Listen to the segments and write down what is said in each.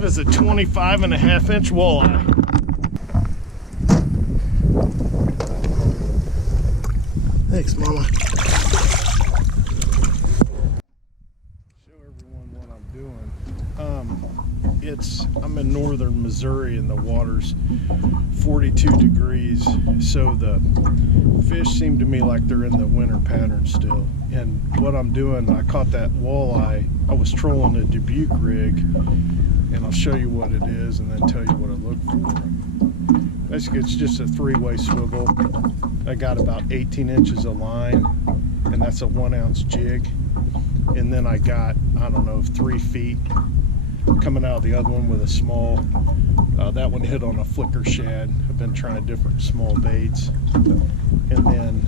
That is a 25.5-inch walleye. Thanks, Mama. Show everyone what I'm doing. I'm in northern Missouri and the water's 42 degrees, so the fish seem to me like they're in the winter pattern still. And what I'm doing, I caught that walleye. I was trolling a Dubuque rig, and I'll show you what it is and then tell you what I look for. Basically, it's just a 3-way swivel. I got about 18 inches of line, and that's a 1-ounce jig. And then I got, I don't know, 3 feet coming out of the other one with a small, that one hit on a flicker shad. I've been trying different small baits. And then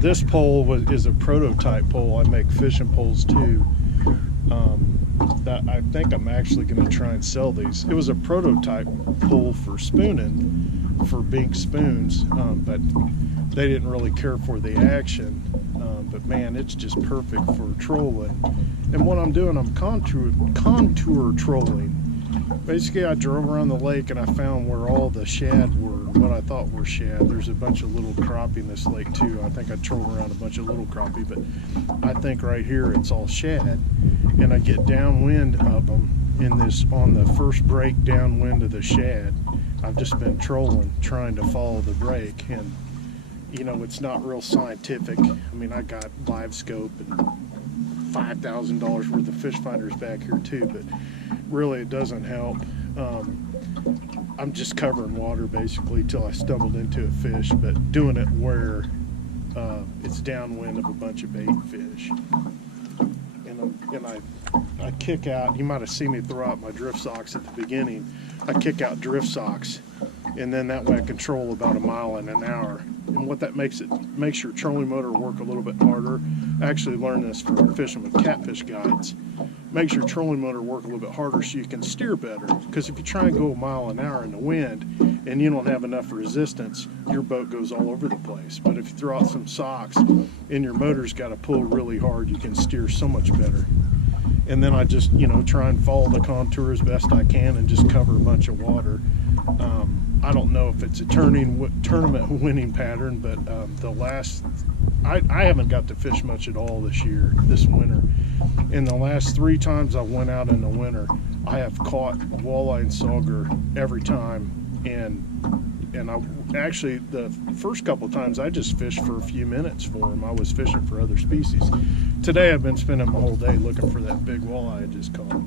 this pole is a prototype pole. I make fishing poles too. That I think I'm actually going to try and sell these. It was a prototype pole for spooning, for big spoons, but they didn't really care for the action. But man, it's just perfect for trolling. And what I'm doing, I'm contour trolling. Basically, I drove around the lake and I found where all the shad were, what I thought were shad. There's a bunch of little crappie in this lake too. I think I trolled around a bunch of little crappie, but I think right here it's all shad. And I get downwind of them on the first break downwind of the shad. I've just been trolling, trying to follow the break, and you know, it's not real scientific. I mean, I got live scope and $5,000 worth of fish finders back here too, but really it doesn't help. I'm just covering water basically till I stumbled into a fish, but doing it where it's downwind of a bunch of bait fish. And I kick out, you might have seen me throw out my drift socks at the beginning. I kick out drift socks, and then that way I control about 1 mile in an hour. And what that makes your trolling motor work a little bit harder. I actually learned this from fishing with catfish guides. Makes your trolling motor work a little bit harder so you can steer better. Because if you try and go 1 mile an hour in the wind and you don't have enough resistance, your boat goes all over the place. But if you throw out some socks and your motor's got to pull really hard, you can steer so much better. And then I just, you know, try and follow the contour as best I can and just cover a bunch of water. I don't know if it's a tournament winning pattern, but I haven't got to fish much at all this winter. And the last 3 times I went out in the winter, I have caught walleye and sauger every time. And I actually, the first couple of times I just fished for a few minutes for them. I was fishing for other species. Today I've been spending my whole day looking for that big walleye I just caught.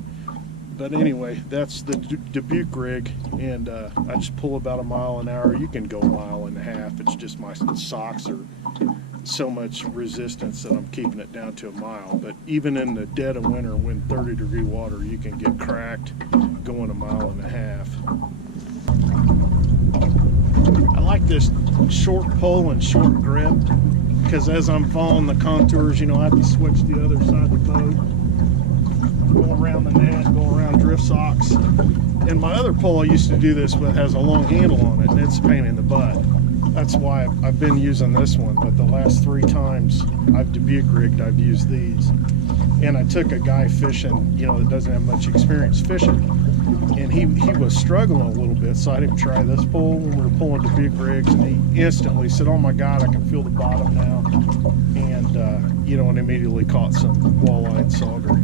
But anyway, that's the Dubuque rig, and I just pull about 1 mile an hour. You can go 1.5 miles. It's just my socks are so much resistance that I'm keeping it down to 1 mile. But even in the dead of winter, when 30-degree water, you can get cracked going 1.5 miles. I like this short pole and short grip, because as I'm following the contours, you know, I have to switch the other side of the boat, go around the net, go around drift socks. And my other pole I used to do this with has a long handle on it, and it's a pain in the butt. That's why I've been using this one, but the last 3 times I've Dubuque rigged, I've used these. And I took a guy fishing, you know, that doesn't have much experience fishing, and he was struggling a little bit, so I had him try this pole when we were pulling Dubuque rigs, and he instantly said, "Oh my God, I can feel the bottom now." And, you know, and immediately caught some walleye and sauger.